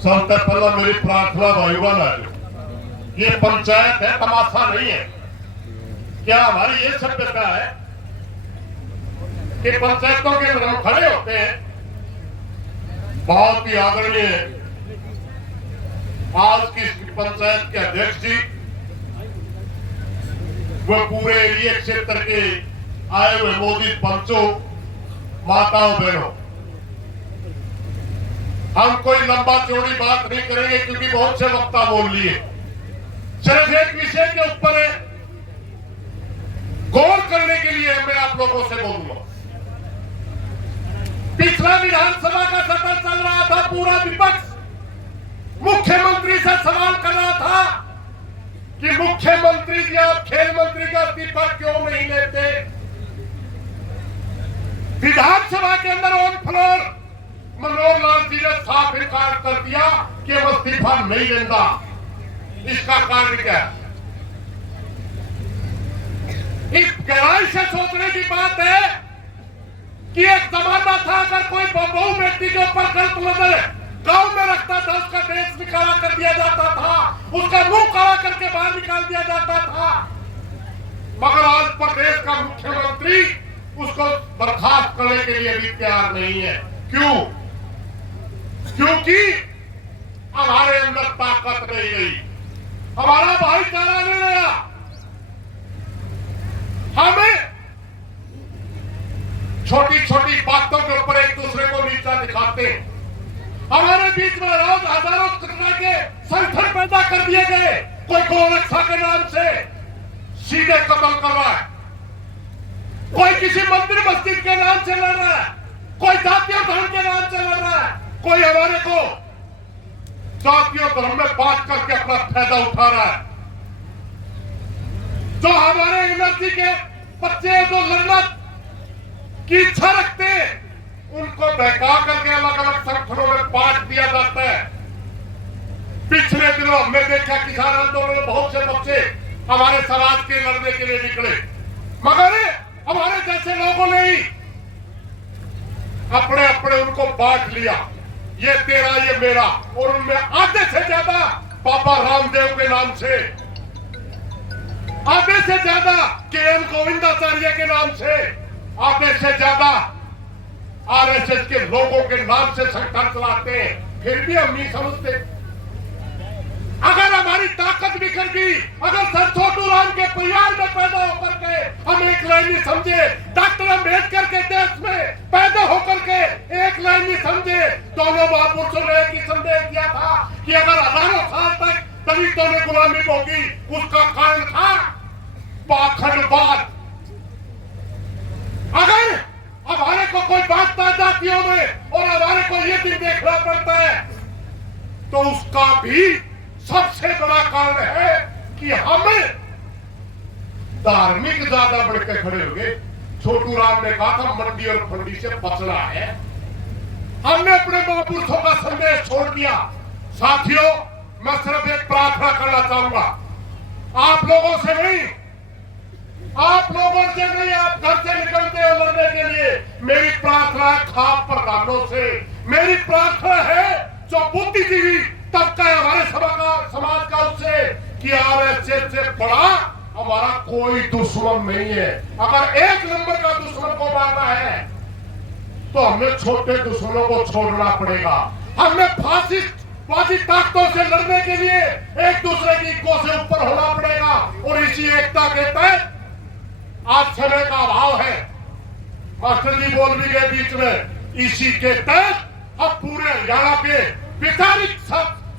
सबसे पहला मेरी प्रार्थना भाईवान है, ये पंचायत है, तमाशा नहीं है। क्या हमारी ये सभ्यता है कि पंचायतों के अंदर हम खड़े होते हैं? बहुत ही आदरणीय आज की पंचायत के अध्यक्ष जी, वह पूरे एरिया क्षेत्र के आए हुए मोदी पंचों, माताओं, बहनों, हम कोई लंबा चौड़ी बात नहीं करेंगे क्योंकि बहुत से वक्ता बोल लिए। सिर्फ एक विषय के ऊपर गौर करने के लिए मैं आप लोगों से बोलूंगा। पिछला विधानसभा का सत्र चल रहा था, पूरा विपक्ष मुख्यमंत्री से सवाल कर रहा था कि मुख्यमंत्री जी आप खेल मंत्री का इस्तीफा क्यों नहीं लेते। विधानसभा के अंदर ऑन फ्लोर मनोहर लाल जी ने साफ इनकार कर दिया कि वो इस्तीफा नहीं लेगा। इसका कारण क्या है? इस गहराई से सोचने की बात है कि एक जमाना था अगर कोई बहु व्यक्ति के ऊपर गलत नजर गांव में रखता था, उसका देश निकाला कर दिया जाता था, उसका मुंह काला करके बाहर निकाल दिया जाता था। मगर आज प्रदेश का मुख्यमंत्री उसको बर्खास्त करने के लिए भी तैयार नहीं है। क्यों? क्योंकि हमारे अंदर ताकत नहीं रही, हमारा भाईचारा नहीं रहा। हमें छोटी छोटी बातों के ऊपर एक दूसरे को नीचा दिखाते हैं। हमारे बीच में रोज हजारों तरह के संगठन पैदा कर दिए गए। कोई गोरक्षा के नाम से सीधे कत्ल कर रहा है, कोई किसी मंदिर मस्जिद के नाम से लड़ रहा है, कोई जातीय धर्म के नाम से लड़ रहा है, कोई हमारे को जातीय धर्म में बांट करके अपना फायदा उठा रहा है। जो हमारे एनर्जी के बच्चे जो लड़ना की इच्छा रखते हैं, उनको बहका करके अलग अलग संगठनों में बांट दिया जाता है। पिछले दिनों हमने देखा किसान आंदोलन में बहुत से बच्चे हमारे समाज के लड़ने के लिए निकले, मगर हमारे जैसे लोगों ने ही अपने अपने उनको बांट लिया। ये तेरा, ये मेरा, और उनमें आधे से ज्यादा बाबा रामदेव के नाम से, आधे से ज्यादा के.एन. गोविंदाचार्य के नाम से, आधे से ज्यादा आरएसएस के लोगों के नाम से संगठन चलाते हैं। फिर भी हम नहीं समझते। अगर हमारी ताकत बिखर गई, अगर सर छोटू राम के परिवार में पैदा होकर के हम एक लाइन नहीं समझे, डॉक्टर अम्बेडकर के देश में पैदा होकर के एक लाइन नहीं समझे, दोनों महापुरुषों ने एक ही संदेश दिया था कि अगर हजारों साल तक दलितों ने गुलामी भोगी, उसका कारण था पाखंडवाद। अगर हमारे को कोई बात जातियों में और हमारे को ये दिन देखना पड़ता है, तो उसका भी सबसे बड़ा कारण है कि हमें धार्मिक ज्यादा बढ़ के खड़े हो गए। छोटू राम ने कहा था मंडी और फंडी से बचना है, हमने अपने महापुरुषों का संदेश छोड़ दिया। साथियों, मैं सिर्फ एक प्रार्थना करना चाहूंगा, आप लोगों से नहीं, आप लोगों से नहीं, आप घर से निकलते हो लड़ने के लिए। मेरी प्रार्थना है खास प्रधानों से, मेरी प्रार्थना है जो बुद्धिजीवी तबका है हमारे समाज का, उससे कि आरएसएस से बड़ा हमारा कोई दुश्मन नहीं है। अगर एक नंबर का दुश्मन को मारना है तो हमें छोटे दुश्मनों को छोड़ना पड़ेगा। हमें फासिस्टवादी ताकतों से लड़ने के लिए एक दूसरे की इको से ऊपर होना पड़ेगा। और इसी एकता के तहत आज समय का अभाव है, मास्टर जी बोल भी गए बीच में, इसी के तहत अब पूरे हरियाणा के विचारिक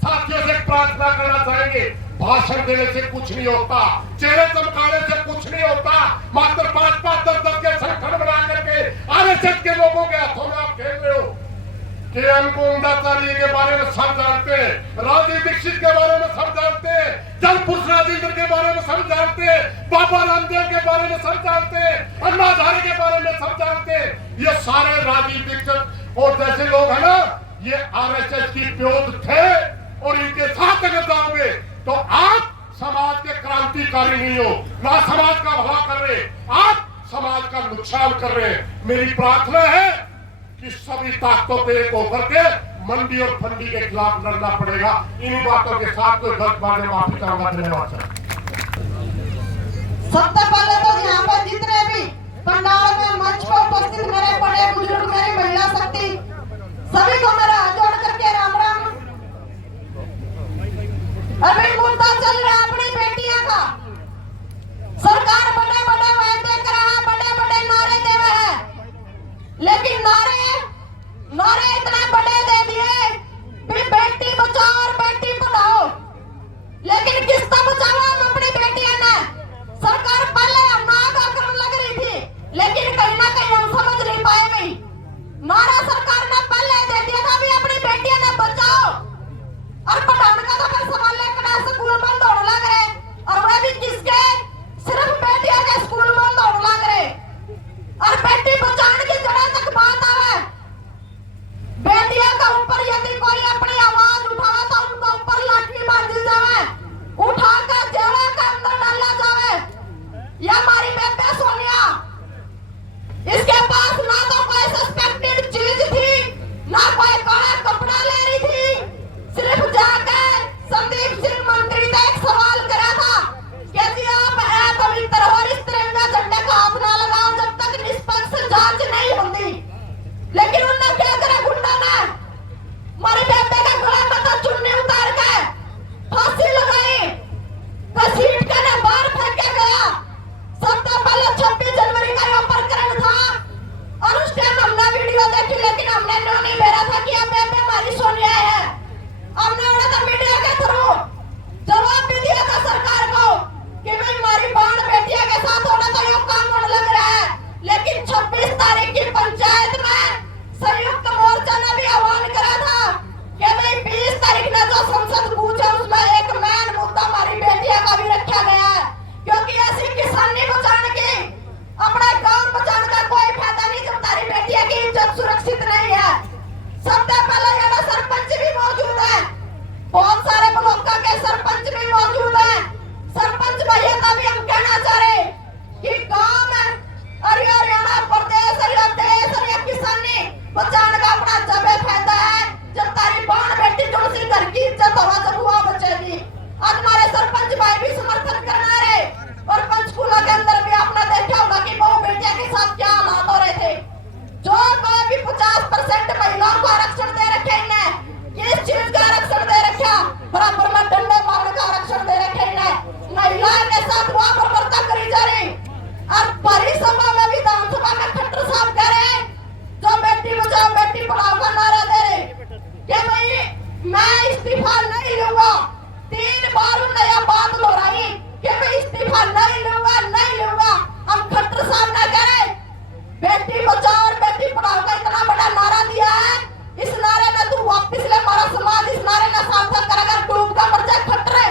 साथियों से प्रार्थना करना चाहेंगे। भाषण देने से कुछ नहीं होता, चेहरे चमकाने से कुछ नहीं होता, मात्र 5-5, 10-10 के संगठन बना करके आरएसएस के लोगों के हाथों में आप खेल रहे हो। के.एन. गोविंदाचार्य के बारे में सब जानते हैं, राजीव दीक्षित के बारे में सब जानते हैं, जलपुरुष राजेंद्र के बारे में सब जानते हैं, बाबा रामदेव के बारे में सब जानते हैं, अन्ना हजारे के बारे में सब जानते हैं। ये सारे राजीव दीक्षित और जैसे लोग हैं ना, ये आरएसएस की प्योद थे और इनके साथ अगर जाओगे तो आप समाज के क्रांतिकारी नहीं हो, ना समाज का भला कर रहे, आप समाज का नुकसान कर रहे हैं। मेरी प्रार्थना है कि सभी ताकतों पे एक होकर के मंडी और फंडी के खिलाफ लड़ना पड़ेगा। इन्हीं बातों के साथ कोई गलत बातें माफी चाहूंगा। धन्यवाद सर। सबसे पहले तो यहाँ पर जितने भी पंडाल में मंच पर उपस्थित मेरे बड़े बुजुर्ग, मेरी महिला शक्ति, सभी को मेरा हाथ जोड़ करके राम राम। अभी मुद्दा चल रहा है अपनी बेटियां का। सरकार बड़े बड़े वायदे कर रहा है, बड़े बड़े नारे दे रहा है, लेकिन नारे इतने बड़े दे दिए भी बेटी बचाओ और बेटी पढ़ाओ, लेकिन किसका बचावा हम अपनी बेटियां ने। सरकार पहले नाक आक्रमण लग रही थी, लेकिन कहीं ना कहीं हम समझ नहीं पाए भाई। नारा सरकार ने पहले दे दिया था भी अपनी बेटियां ने बचाओ और पढ़ाने का तो फिर सवाल लेकर स्कूल बंद होने लग रहे, और वह भी किसके, सिर्फ बेटियां के स्कूल बंद होने लग रहे। और बेटी बचाने की जगह तक बात आवे, बेटियां का ऊपर यदि कोई अपनी आवाज उठावे तो उनको ऊपर लाठी बांधी जावे, उठाकर जेल के अंदर डाला जावे। या हमारी बेटे सोनिया, इसके पास ना तो कोई सस्पेक्टेड चीज थी, ना कोई काला कपड़ा ले रही थी, सिर्फ जाके संदीप सिंह मंत्री से एक सवाल करा था कि जी आप पवित्र और इस तिरंगा झंडे का हाथ ना लगाओ जब तक निष्पक्ष जांच नहीं होती। लेकिन उन्होंने क्या करा, गुंडा ने हमारे बेटे का गला में तो चुन्नी उतार के फांसी लगाई, घसीट के ने बाहर फेंका गया। सबसे पहले 26 जनवरी का यह प्रकरण था और उस टाइम हमने वीडियो देखी, लेकिन हमने नहीं मेरा था कि अब बेटे हमारी सोनिया है। हमने उन्हें तो मीडिया के थ्रू जवाब भी दिया था सरकार को कि भाई हमारी बहन बेटिया के साथ होना तो ये काम होने लग रहा है। लेकिन 26 तारीख की पंचायत में संयुक्त मोर्चा ने भी आह्वान करा था कि भाई 20 तारीख ने जो संसद कूच है उसमें एक मेन मुद्दा हमारी बेटिया का भी रखा गया है, क्योंकि ऐसी किसानी बचाने की, अपना गांव बचाने का कोई फायदा नहीं जब तारी बेटिया की इज्जत सुरक्षित नहीं है। सबसे पहले यहाँ सरपंच भी मौजूद है, बहुत सारे ब्लॉकों के सरपंच भी मौजूद है। सरपंच भैया का भी हम कहना चाह रहे कि गांव में हरियाणा प्रदेश और देश और किसानी बचाने का अपना जब फायदा है, जब तारी बहन बेटी तुलसी घर की इज्जत हवा जब हुआ बचेगी। आज हमारे सरपंच भाई भी समर्थन करना रहे, और पंचकूला के अंदर भी आपने देखा होगा कि बहु बेटिया के साथ क्या हालात हो रहे थे। जो कोई भी 50% महिलाओं को आरक्षण दे रखे इन्हें, किस चीज का आरक्षण दे रखा, बराबर में डंडे मारने का आरक्षण दे रखे इन्हें। महिलाएं के साथ वहां बर्बरता करी जा रही, और भरी सभा में विधानसभा में खट्टर साहब कह रहे जो बेटी बचाओ बेटी पढ़ाओ का नारा दे रहे कि भाई मैं इस्तीफा नहीं लूंगा। 3 बार नया बात दोहराई कि मैं इस्तीफा नहीं लूंगा। हम खट्टर साहब ने कह रहे बेटी बचाओ और बेटी पढ़ाओ का इतना बड़ा नारा दिया है, इस नारे में तू वापस ले हमारा समाज, इस नारे में सार्थक कर, अगर डूब का मर जाए खट्टरे,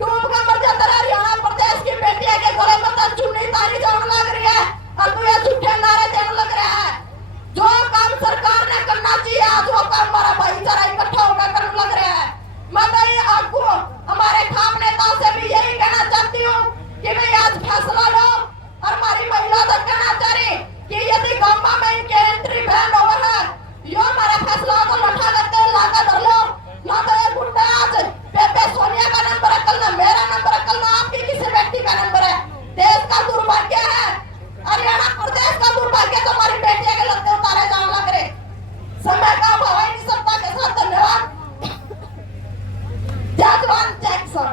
डूब का मर जाए तेरा हरियाणा प्रदेश की बेटिया के गले में तो चुन्नी तारी जाने लग रही है और तू ये झूठे नारे देने लग रहा है। जो काम सरकार ने करना चाहिए आज वो काम हमारा भाईचारा इकट्ठा होकर करने लग रहा है। मैं तो ये आपको हमारे खाप नेताओं से भी यही कहना चाहती हूँ कि भाई आज फैसला लो, और हमारी महिला तो कहना चाह रही कि यदि गांव में इनके एंट्री बैन हो है, यो हमारा फैसला तो लठा करते लागा धर लो, ना तो ये गुंडा आज बेटे सोनिया का नंबर है, कल ना मेरा नंबर है, कल ना आपकी किसी व्यक्ति का नंबर है। देश का दुर्भाग्य है, हरियाणा प्रदेश का दुर्भाग्य तो हमारी बेटिया के लगते उतारे जाने लग रहे। समय का अभाव है, निसरता के साथ धन्यवाद। जय जवान जय किसान।